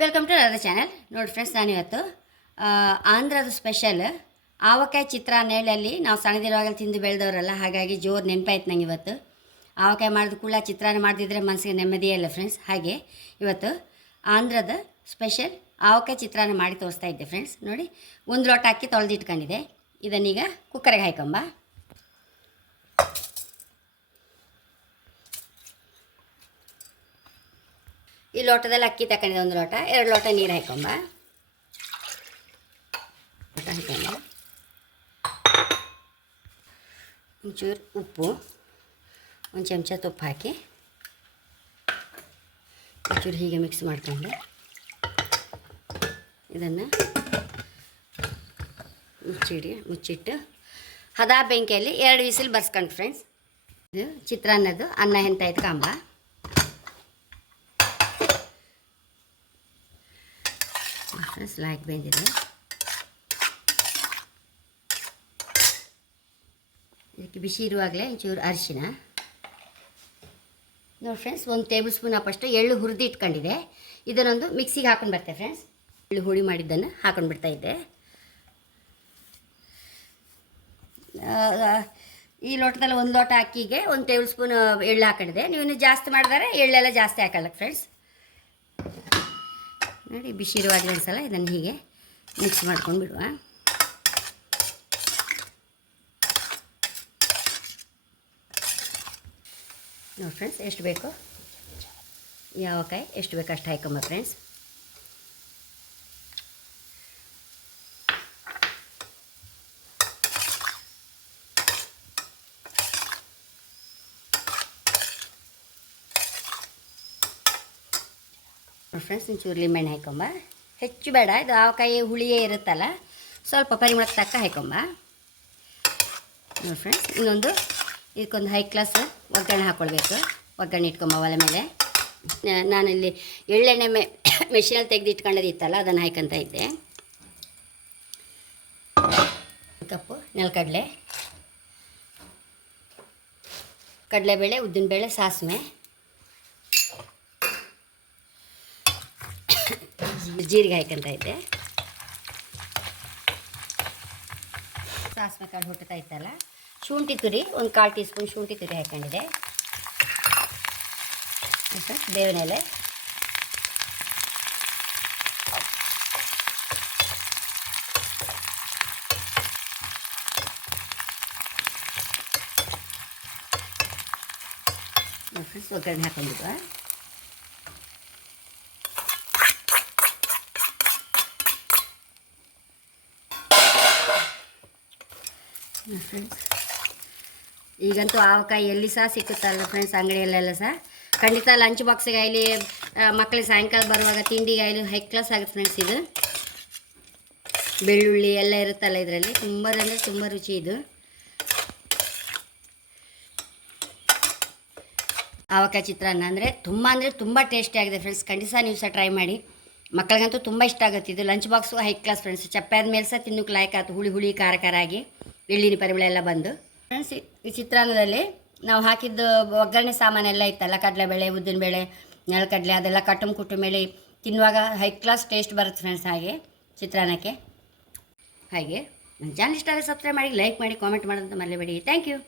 Welcome to Radha channel ನೋಡಿ friends ನಾನು ಇವತ್ತು ಆಂಧ್ರದ ಸ್ಪೆಷಲ್ ಆವಕಾಯಿ ಚಿತ್ರಾನ್ನ ಹೇಳಿ ನಾವು ಸಣ್ಣದಿರುವಾಗಲಿ ತಿಂದು ಬೆಳೆದವರಲ್ಲ, ಹಾಗಾಗಿ ಜೋರು ನೆನಪಾಯ್ತು ನಂಗೆ ಇವತ್ತು. ಆವಕಾಯಿ ಮಾಡಿದ ಕೂಡ ಚಿತ್ರಾನ್ನ ಮಾಡಿದ್ರೆ ಮನಸ್ಸಿಗೆ ನೆಮ್ಮದಿಯೇ ಇಲ್ಲ ಫ್ರೆಂಡ್ಸ್ ಹಾಗೆ ಇವತ್ತು ಆಂಧ್ರದ ಸ್ಪೆಷಲ್ ಆವಕಾಯಿ ಚಿತ್ರಾನ್ನ ಮಾಡಿ ತೋರಿಸ್ತಾ ಇದ್ದೆ ಫ್ರೆಂಡ್ಸ್ ನೋಡಿ, ಒಂದು ಲೋಟ ಅಕ್ಕಿ ತೊಳೆದಿಟ್ಕೊಂಡಿದೆ ಇದನ್ನೀಗ ಕುಕ್ಕರ್ಗೆ ಹಾಕೊಂಬ. ಈ ಲೋಟದಲ್ಲಿ ಅಕ್ಕಿ ತಗೊಂಡಿದ್ದೆ ಒಂದು ಲೋಟ. ಎರಡು ಲೋಟ ನೀರು ಹಾಕೊಂಬ. ಒಂಚೂರು ಉಪ್ಪು, ಒಂದು ಚಮಚ ತುಪ್ಪ ಹಾಕಿ. ಒಂಚೂರು ಹೀಗೆ ಮಿಕ್ಸ್ ಮಾಡ್ಕೊಂಡು ಇದನ್ನು ಮುಚ್ಚಿಡಿ, ಮುಚ್ಚಿಟ್ಟು ಹದ ಬೆಂಕಿಯಲ್ಲಿ ಎರಡು ವಿಸಿಲ್ ಬರ್ಸ್ಕೊಂಡು ಫ್ರೆಂಡ್ಸ್ ಇದು ಚಿತ್ರಾನ್ನದ್ದು ಅನ್ನ ಎಂತಾಯ್ತು ಕಾಂಬ. ಸ್ಲಾಕ್ ಬೆಂದಿದೆ ಇದಕ್ಕೆ ಬಿಸಿ ಇರುವಾಗಲೇ ಒಂಚೂರು ಅರಿಶಿನ. ನೋಡಿ ಫ್ರೆಂಡ್ಸ್ ಒಂದು ಟೇಬಲ್ ಸ್ಪೂನ್ ಅಪ್ಪಷ್ಟು ಎಳ್ಳು ಹುರಿದು ಇಟ್ಕೊಂಡಿದೆ. ಇದನ್ನೊಂದು ಮಿಕ್ಸಿಗೆ ಹಾಕೊಂಡು ಬರ್ತೆ ಫ್ರೆಂಡ್ಸ್ ಎಳ್ಳು ಹುಳಿ ಮಾಡಿದ್ದನ್ನು ಹಾಕೊಂಡು ಬಿಡ್ತಾ ಇದ್ದೆ. ಈ ಲೋಟದಲ್ಲಿ ಒಂದು ಲೋಟ ಅಕ್ಕಿಗೆ ಒಂದು ಟೇಬಲ್ ಸ್ಪೂನ್ ಎಳ್ಳು ಹಾಕೊಂಡಿದೆ. ನೀವು ಜಾಸ್ತಿ ಮಾಡಿದರೆ ಎಳ್ಳೆಲ್ಲ ಜಾಸ್ತಿ ಹಾಕಲ್ಲ ಫ್ರೆಂಡ್ಸ್ ನೋಡಿ, ಬಿಸಿ ಇರುವಾಗಲೇ ಒಂದು ಸಲ ಇದನ್ನು ಹೀಗೆ ಮಿಕ್ಸ್ ಮಾಡ್ಕೊಂಡು ಬಿಡುವ. ನೋಡಿ ಫ್ರೆಂಡ್ಸ್ ಎಷ್ಟು ಬೇಕು? ಯಾವ ಕಾಯಿ ಎಷ್ಟು ಬೇಕು ಅಷ್ಟು ಹಾಕೊಂಬ ಫ್ರೆಂಡ್ಸ್ ಫ್ರೆಂಡ್ಸ್ ಒಂಚೂರು ಲಿಂಬೆಣ್ಣೆ ಹಾಕೊಂಬ ಹೆಚ್ಚು ಬೇಡ ಇದು ಆವಕಾಯಿ ಹುಳಿಯೇ ಇರುತ್ತಲ್ಲ ಸ್ವಲ್ಪ ಪರಿಮಳಕ್ಕೆ ತಕ್ಕ ಹಾಕೊಂಬ ನೋಡಿ ಫ್ರೆಂಡ್ಸ್ ಇನ್ನೊಂದು ಇದಕ್ಕೊಂದು ಹೈ ಕ್ಲಾಸ್ ಒಗ್ಗರಣೆ ಹಾಕ್ಕೊಳ್ಬೇಕು ಒಗ್ಗರಣೆ ಇಟ್ಕೊಂಬ ಒಲೆ ಮೇಲೆ ನಾನಿಲ್ಲಿ ಎಳ್ಳೆಣ್ಣೆ ಮೆ ಮೆಷಿನಲ್ಲಿ ತೆಗೆದು ಇಟ್ಕೊಂಡದಿತ್ತಲ್ಲ ಅದನ್ನು ಹಾಕಂತ ಇದ್ದೆ ಕಪ್ಪು ನೆಲಕಡಲೆ ಕಡಲೆಬೇಳೆ ಉದ್ದಿನಬೇಳೆ ಸಾಸಿವೆ ಜೀರಿಗೆ ಹಾಯ್ಕೊಂತ ಇದ್ದೆ. ಸಾಸಿವೆ ಕಾಳು ಹುಟ್ಟುತ್ತಾ ಇತ್ತಲ್ಲ? ಶುಂಠಿ ತುರಿ, ಒಂದು ಕಾಲು ಟೀ ಸ್ಪೂನ್ ಶುಂಠಿ ತುರಿ ಹಾಕೊಂಡಿದೆ ಬೇವಿನ ಎಲೆ ಒಗ್ಗರಣೆ ಹಾಕೊಂಡಿದ್ವಾ? ಫ್ರೆಂಡ್ಸ್ ಈಗಂತೂ ಆವಕಾಯಿ ಎಲ್ಲಿ ಸಹ ಸಿಕ್ಕುತ್ತಲ್ಲ ಫ್ರೆಂಡ್ಸ್ ಅಂಗಡಿಯಲ್ಲೆಲ್ಲ ಸಹ. ಖಂಡಿತ ಲಂಚ್ ಬಾಕ್ಸಿಗೆ ಆಗಲಿ ಮಕ್ಕಳಿಗೆ ಸಾಯಂಕಾಲ ಬರುವಾಗ ತಿಂಡಿಗೆ ಆಗಲಿ ಹೈ ಕ್ಲಾಸ್ ಆಗುತ್ತೆ ಫ್ರೆಂಡ್ಸ್ ಇದು. ಬೆಳ್ಳುಳ್ಳಿ ಎಲ್ಲ ಇರುತ್ತಲ್ಲ ಇದರಲ್ಲಿ. ತುಂಬ ಅಂದರೆ ತುಂಬ ರುಚಿ ಇದು. ಆವಕಾಯಿ ಚಿತ್ರಾನ್ನ ಅಂದರೆ ತುಂಬ ಅಂದರೆ ತುಂಬ ಟೇಸ್ಟಿ ಆಗಿದೆ ಫ್ರೆಂಡ್ಸ್ ಖಂಡಿತ ನೀವು ಸಹ ಟ್ರೈ ಮಾಡಿ. ಮಕ್ಕಳಿಗಂತೂ ತುಂಬ ಇಷ್ಟ ಆಗುತ್ತೆ ಇದು. Lunch box high class friends ಚಪ್ಪೆ ಆದಮೇಲೆ ಸಹ ತಿನ್ನೋಕೆ ಲಾಯಕ್ ಆಯ್ತು ಹುಳಿ ಹುಳಿ ಖಾರ ಖಾರ ಆಗಿ. ಎಳ್ಳಿನ ಪರಿಮಳ ಎಲ್ಲ ಬಂದು. ಫ್ರೆಂಡ್ಸ್ ಈ ಚಿತ್ರಾನ್ನದಲ್ಲಿ ನಾವು ಹಾಕಿದ್ದು ಒಗ್ಗರಣೆ ಸಾಮಾನೆಲ್ಲ ಇತ್ತಲ್ಲ ಕಡಲೆಬೇಳೆ ಉದ್ದಿನಬೇಳೆ ನೆಲಕಡಲೆ ಅದೆಲ್ಲ ಕಟ್ಟುಮ್ ಕುಟ್ಟು ಮೇಲೆ ತಿನ್ನುವಾಗ ಹೈ ಕ್ಲಾಸ್ ಟೇಸ್ಟ್ ಬರುತ್ತೆ ಫ್ರೆಂಡ್ಸ್ ಹಾಗೆ ಚಿತ್ರಾನ್ನಕ್ಕೆ. ಹಾಗೆ ನನ್ನ ಚಾನಲ್ ಇಷ್ಟ ಆದರೆ ಸಬ್ಸ್ಕ್ರೈಬ್ ಮಾಡಿ ಲೈಕ್ ಮಾಡಿ ಕಾಮೆಂಟ್ ಮಾಡೋದಂತ ಮರಿಬೇಡಿ. Thank you